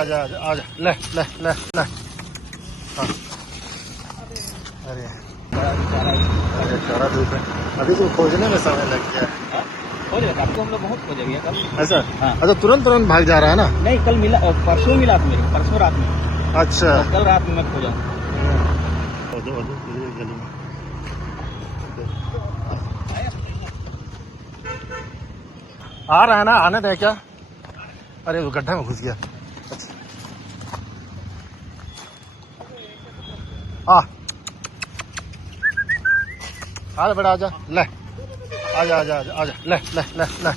आजा आजा आजा ले ले ले ले। हाँ अरे सारा धूप है, अभी तो खोजने में समय लग गया है। खोजेगा आपको, हम लोग बहुत खोजेंगे कल। ऐसा? हाँ। अच्छा तुरंत तुरंत भाग जा रहा है ना? नहीं, कल मिला, परसों मिला था मेरे, परसों रात में। अच्छा तो कल रात में मैं खोजा। आ रहा है ना, आने दे क्या? अरे वो गड्ढा में घुस गया। अच्छा आ बड़ा आजा ले, आजा आजा आजा आजा ले ले ले ले।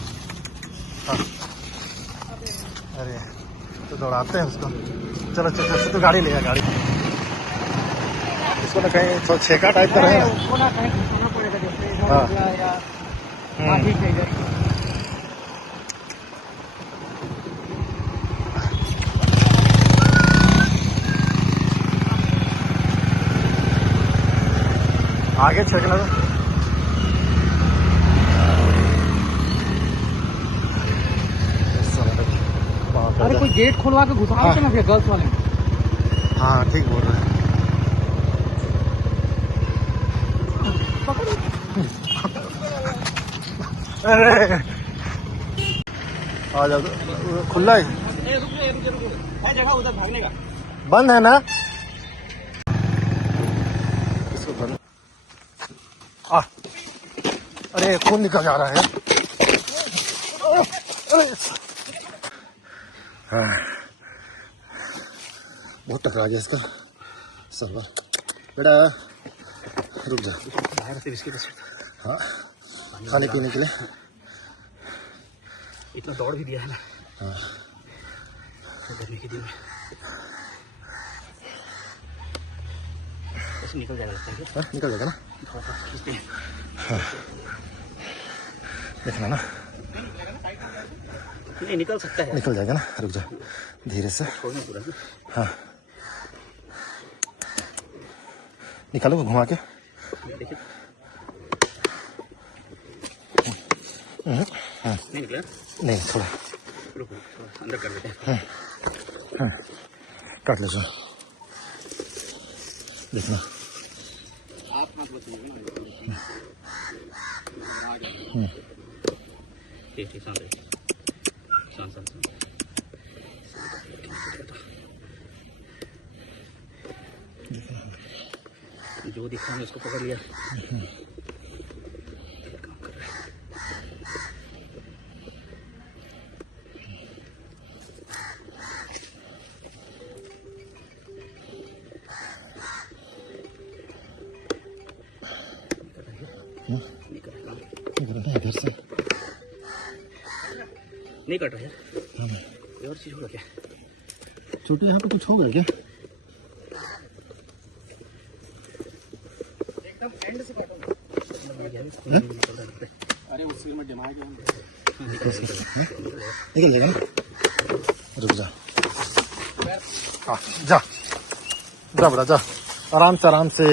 हाँ अरे तो दौड़ाते हैं उसको। चलो चलो चलो, तो गाड़ी ले आ, गाड़ी इसको ना कहीं थोड़ा छेका टाइप का रहेगा। उसको ना कहीं घुसाना पड़ेगा, जैसे हाँ। ठीक है इधर। आगे छेकना तो अरे कोई गेट खोलवा के घुसाओ ना फिर गर्ल्स वाले में। हाँ ठीक बोल रहे हैं। अरे आ जाओ, खुला है, जगह उधर भागने का बंद है ना? इसको भर। अरे खून निकल जा रहा है। बहुत टकरा गया इसका सर्वर। बेटा रुक जा, बाहर से बिस्किट। हाँ खाने पीने के लिए इतना दौड़ भी दिया है ना। हाँ गर्मी के दिन में ऐसे निकल जाएगा, लगता है। हाँ, निकल जाएगा ना, थोड़ा सा खींचते हैं। हाँ देखना ना, नहीं निकल सकता है, निकल जाएगा ना, रुक जा धीरे से। छोड़ना पूरा। हाँ निकालो घुमा के। देखिए हाँ नहीं निकला, नहीं थोड़ा रुको थोड़ा अंदर कर देते हैं। हाँ काट लो जो, देखना। आप मत बताइए। ठीक ठीक, शांत रहिए, शांत शांत शांत। जो दिखा मैं उसको पकड़ लिया। इधर से नहीं कट रहा यार। ये और चीज होगा क्या? छोटे यहाँ पे कुछ होगा क्या? एकदम एंड से काटो। अरे उससे मैं जमा गया। निकल जाएगा, रुक जा। हाँ जा जा बेटा जा, आराम से